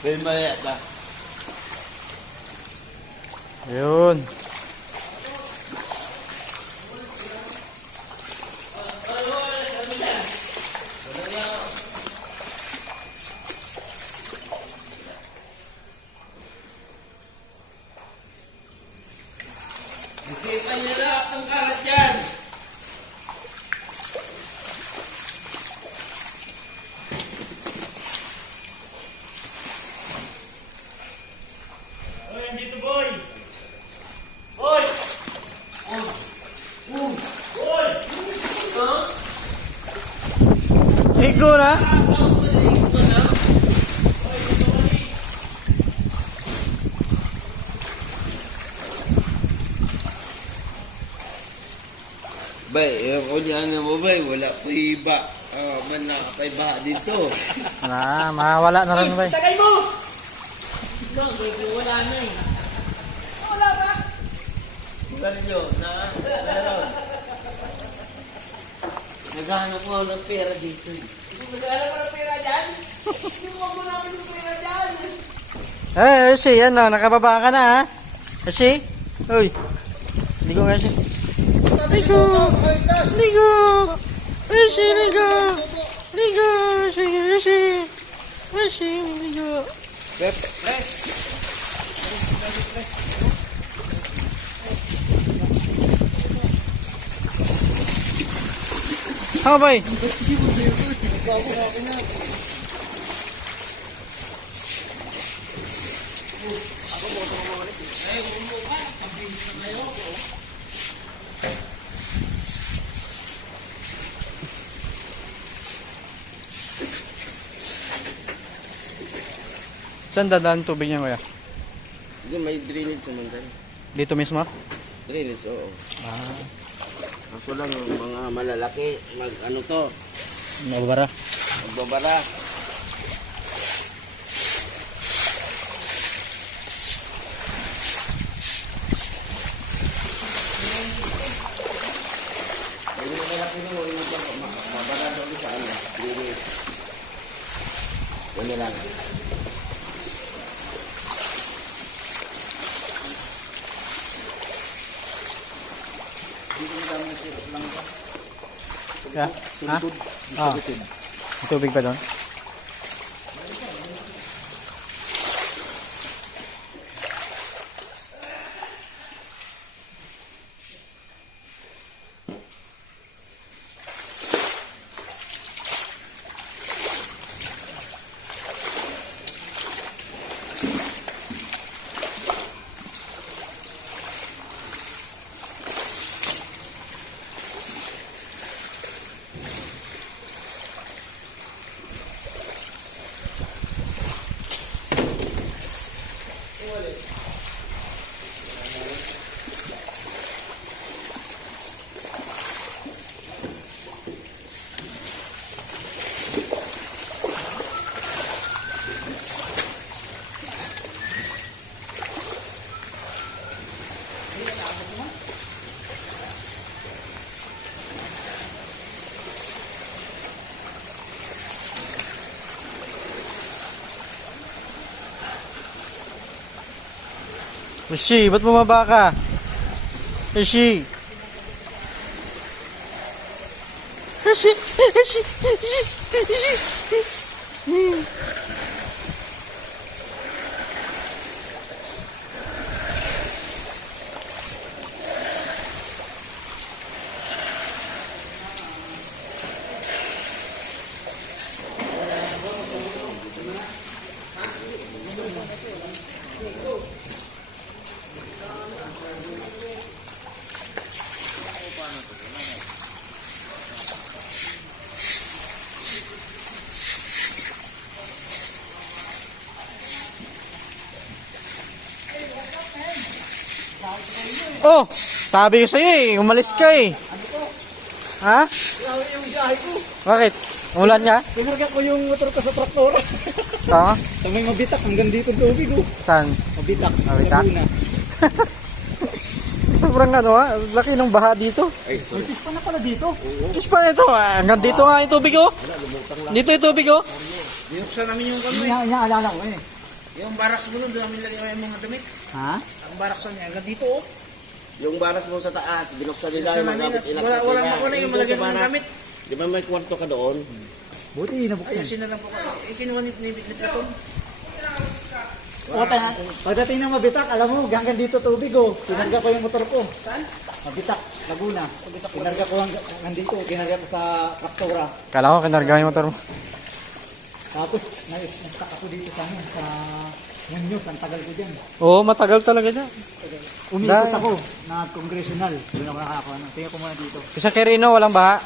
Maya ba? Ayun. Isipan niyo lahat ng kalat yan. Hoy, andito boy. Boy. Boy. Huh? Igo na. Bay, ako dyan mo bay, wala pa iba. Man nakapaiba dito. Mawala na rin ba? Tagay mo! Wala na eh. Wala ba? Wala nyo, meron. Naghahanap mo ng pera dito eh. Naghahanap mo ng pera dyan? Hindi mo ako namin ng pera dyan. Hershey, ano, nakababa ka na ha? Hershey? Uy. Ligo nga siya. Ligo! Ligo! Hershey, ligo! Ligo! Hershey! Hershey, ligo! How ba? Saan dadaan tubig niya kuya? Doon may drainage naman dyan. Dito mismo? Drainage, oo. Kaso lang yung mga malalaki, ano to, Nababara. magbabara. Yung malalaki nung mabara doon sa ano, drainage. Yan lang. Yeah? Ha? Ah. Tubig pa doon? Hershey, ba't bumaba ka? Hershey! Hershey! Hershey! Hershey! Hershey! Oh, sabi ko sa'yo eh, umalis ka eh. Ha? Yung biyahe ko. Bakit? Umulan nga? Pinarga ko yung motor ko sa traktor. Oo. Sa may mabitak, hanggang dito tubig oh. Saan? Mabitak. Mabitak? Laguna. Sobrang ano ha, laki ng baha dito. May fish pa na pala dito. Fish pa nito, hanggang dito nga yung tubig oh. Dito yung tubig oh. Binuksan namin yung kami. Inaalala ko eh. Yung barracks mo nun, doon namin lagay yung mga damit. Ha? Ang barracks niya, hanggang dito oh. Yung baras mo sa taas, binuksan nila Sa yung Manila, gamit. wala mo na yung malagyan ng gamit. Di ba may kwarto ka doon? Buti nabuksan. Ayusin na lang po kasi. Kinuha ni Platon. Pagdating ng Mabitak, alam mo, hanggang dito tubig oh. Kinarga ko yung motor ko. Saan? Mabitak, Laguna. Kinarga ko hanggang dito, kinarga ko sa traktora. Kala ko kinarga yung motor mo. Tapos, nag-stuck ako dito sa Muñoz, ang tagal ko dyan. Oo, matagal talaga dyan. Umikot ako na congressional. Doon ako nakakakuha. Tingnan ko muna dito. Sa Quirino, walang baha.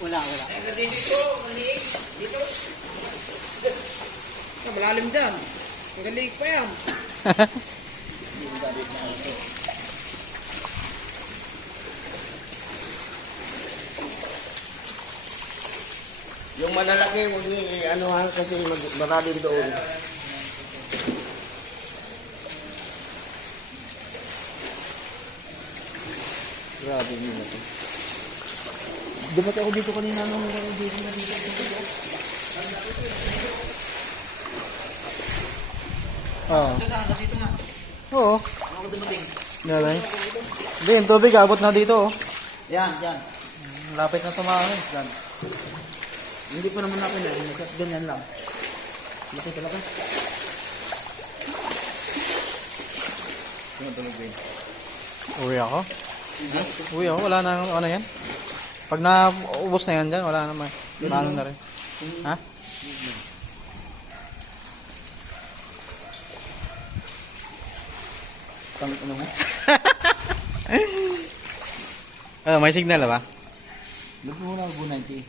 Wala. Hanggang dito, maliit. Dito. Malalim dyan. Hanggang liig pa yan. Yung malalaki, huwag niyo ano kasi maraming doon. Grabe yun ito. Dumating ako dito kanina nung dito na dito. Oo. Ito na, hanggang dito na. Oo. Ako dumating. Dalay. Hindi, yung tubig abot na dito. Oh. Yan. Lapit na tumakas. Yan. Hindi pa naman natin yan. Nasa ganyan lang. Laki talaga. Yan tulog din. Uwi ako. Uwi ako, wala na ano yan. Pag naubos na yan dyan, wala na paano na rin. Ha? Pangit ano mo? May signal ba? Lagyan mo na 90.